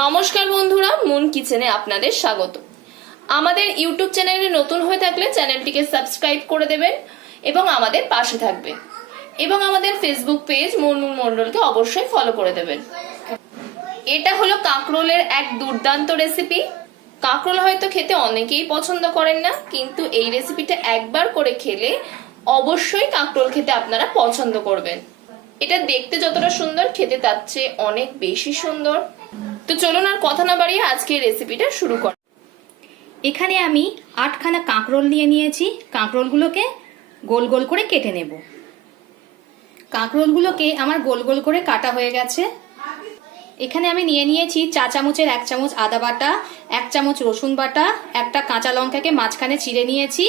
নমস্কার বন্ধুরা, মুন কিচেনে আপনাদের স্বাগত। আমাদের ইউটিউব চ্যানেলে নতুন হয়ে থাকলে চ্যানেলটিকে সাবস্ক্রাইব করে দেবেন এবং আমাদের পাশে থাকবেন। এবং আমাদের ফেসবুক পেজ মুনমুন মণ্ডলকে অবশ্যই ফলো করে দেবেন। এটা হলো কাঁকরোলের এক দুর্দান্ত রেসিপি কাঁকরোল হয়তো খেতে অনেকেই পছন্দ করেন না, কিন্তু এই রেসিপিটা একবার করে খেলে অবশ্যই কাঁকরোল খেতে আপনারা পছন্দ করবেন। এটা দেখতে যতটা সুন্দর, খেতে তার চেয়ে অনেক বেশি সুন্দর। তো চলুন আর কথা না বাড়িয়ে আজকে রেসিপিটা শুরু কর। এখানে আমি আটখানা কাঁকরোল নিয়ে নিয়েছি। কাঁকরোলগুলোকে গোল গোল করে কেটে নেব। কাঁকরোলগুলোকে আমার গোল গোল করে কাটা হয়ে গেছে। এখানে আমি নিয়ে নিয়েছি চা চামচের এক চামচ আদা বাটা, এক চামচ রসুন বাটা, একটা কাঁচা লঙ্কাকে মাঝখানে চিড়ে নিয়েছি,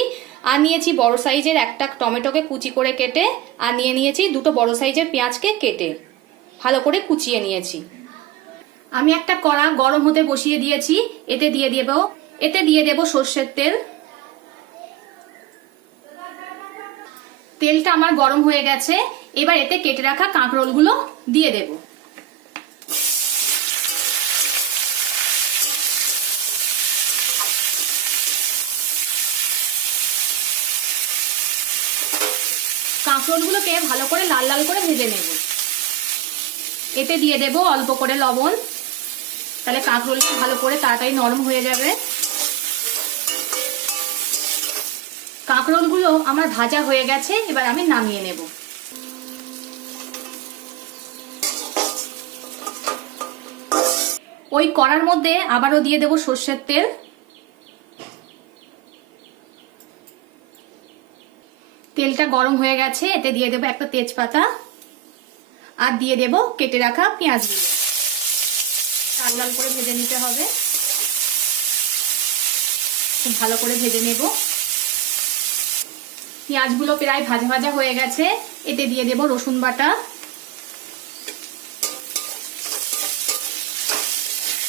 আর নিয়েছি বড় সাইজের একটা টমেটোকে কুচি করে কেটে, আর নিয়ে নিয়েছি দুটো বড় সাইজের পেঁয়াজকে কেটে ভালো করে কুচিয়ে নিয়েছি। আমি একটা কড়া গরম হতে বসিয়ে দিয়েছি। এতে দিয়ে দেব, এতে দিয়ে দেব সর্ষের তেল। তেলটা আমার গরম হয়ে গেছে। এবার এতে কেটে রাখা কাঁকরোলগুলো দিয়ে দেব। কাঁকরোলগুলোকে ভালো করে লাল লাল করে ভেজে নেব। এতে দিয়ে দেব অল্প করে লবণ। তাহলে কাঁকরোলটা ভালো করে তাড়াতাড়ি নরম হয়ে যাবে। কাঁকরোলগুলো আমার ভাজা হয়ে গেছে, এবার আমি নামিয়ে নেব। ওই কড়ার মধ্যে আবারও দিয়ে দেব সর্ষের তেল। তেলটা গরম হয়ে গেছে, এতে দিয়ে দেবো একটা তেজপাতা। আর দিয়ে দেব কেটে রাখা পেঁয়াজগুলো। লাল লাল করে ভেজে নিতে হবে। খুব ভালো করে ভেজে নেব। পেঁয়াজগুলো প্রায় ভাজা ভাজা হয়ে গেছে। এতে দিয়ে দেব রসুন বাটা।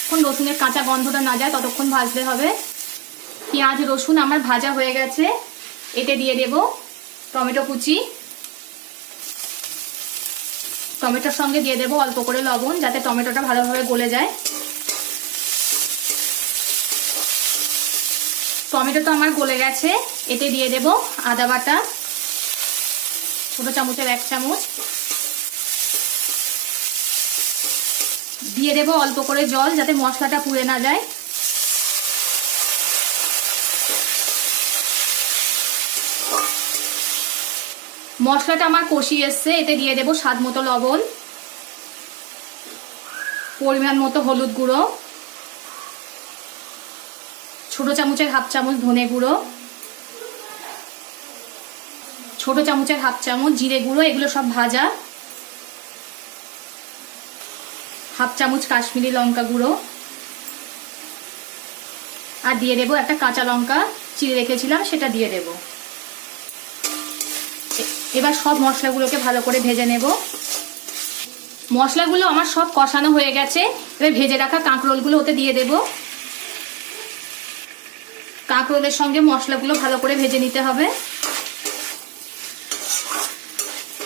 এখন রসুনের কাঁচা গন্ধটা না যায়, ততক্ষণ ভাজতে হবে। পেঁয়াজ রসুন আমার ভাজা হয়ে গেছে। এতে দিয়ে দেব টমেটো কুচি। টমেটোর সঙ্গে দিয়ে দেবো অল্প করে লবণ যাতে টমেটোটা ভালোভাবে গলে যায়। টমেটো তো আমার গলে গেছে, এতে দিয়ে দেব আদা বাটা, ছোট চামচের এক চামচ। দিয়ে দেব অল্প করে জল যাতে মশলাটা পুড়ে না যায়। মশলাটা আমার কষি এসছে, এতে দিয়ে দেব স্বাদ মতো লবণ, পরিমাণ মতো হলুদ গুঁড়ো, ছোট চামচের হাফ চামচ ধনে গুঁড়ো, ছোট চামচের হাফ চামচ জিরে গুঁড়ো, এগুলো সব ভাজা, হাফ চামচ কাশ্মীরি লঙ্কা গুঁড়ো, আর দিয়ে দেবো একটা কাঁচা লঙ্কা, চিড়ে রেখেছিলাম, সেটা দিয়ে দেবো। এবার সব মশলাগুলোকে ভালো করে ভেজে নেব। মশলাগুলো আমার সব কষানো হয়ে গেছে। এবার ভেজে রাখা কাঁকরোলগুলো ওতে দিয়ে দেব। কাঁকরোলের সঙ্গে মশলাগুলো ভালো করে ভেজে নিতে হবে।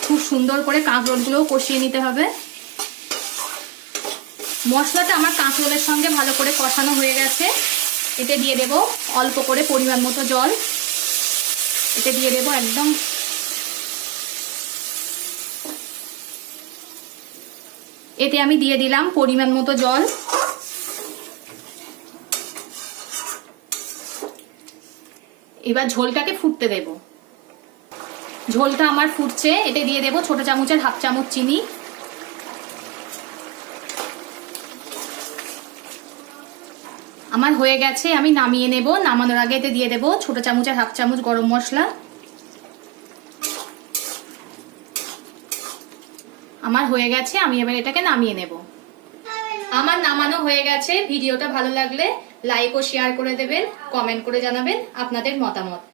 খুব সুন্দর করে কাঁকরোলগুলোও কষিয়ে নিতে হবে। মশলাটা আমার কাঁকরোলের সঙ্গে ভালো করে কষানো হয়ে গেছে। এতে দিয়ে দেব অল্প করে পরিমাণ মতো জল। এতে দিয়ে দেব একদম এতে আমি দিয়ে দিলাম পরিমাণ মতো জল। এবার ঝোলটাকে ফুটতে দেব। ঝোলটা আমার ফুটছে, এতে দিয়ে দেব ছোট চামচের হাফ চামচ চিনি। আমার হয়ে গেছে, আমি নামিয়ে নেব, নামানোর আগে এতে দিয়ে দেব ছোট চামচের হাফ চামচ গরম মশলা। আমার হয়ে গেছে, আমি এবার এটাকে নামিয়ে নেব। আমার নামানো হয়ে গেছে, ভিডিওটা ভালো লাগলে লাইক ও শেয়ার করে দেবেন কমেন্ট করে জানাবেন আপনাদের মতামত।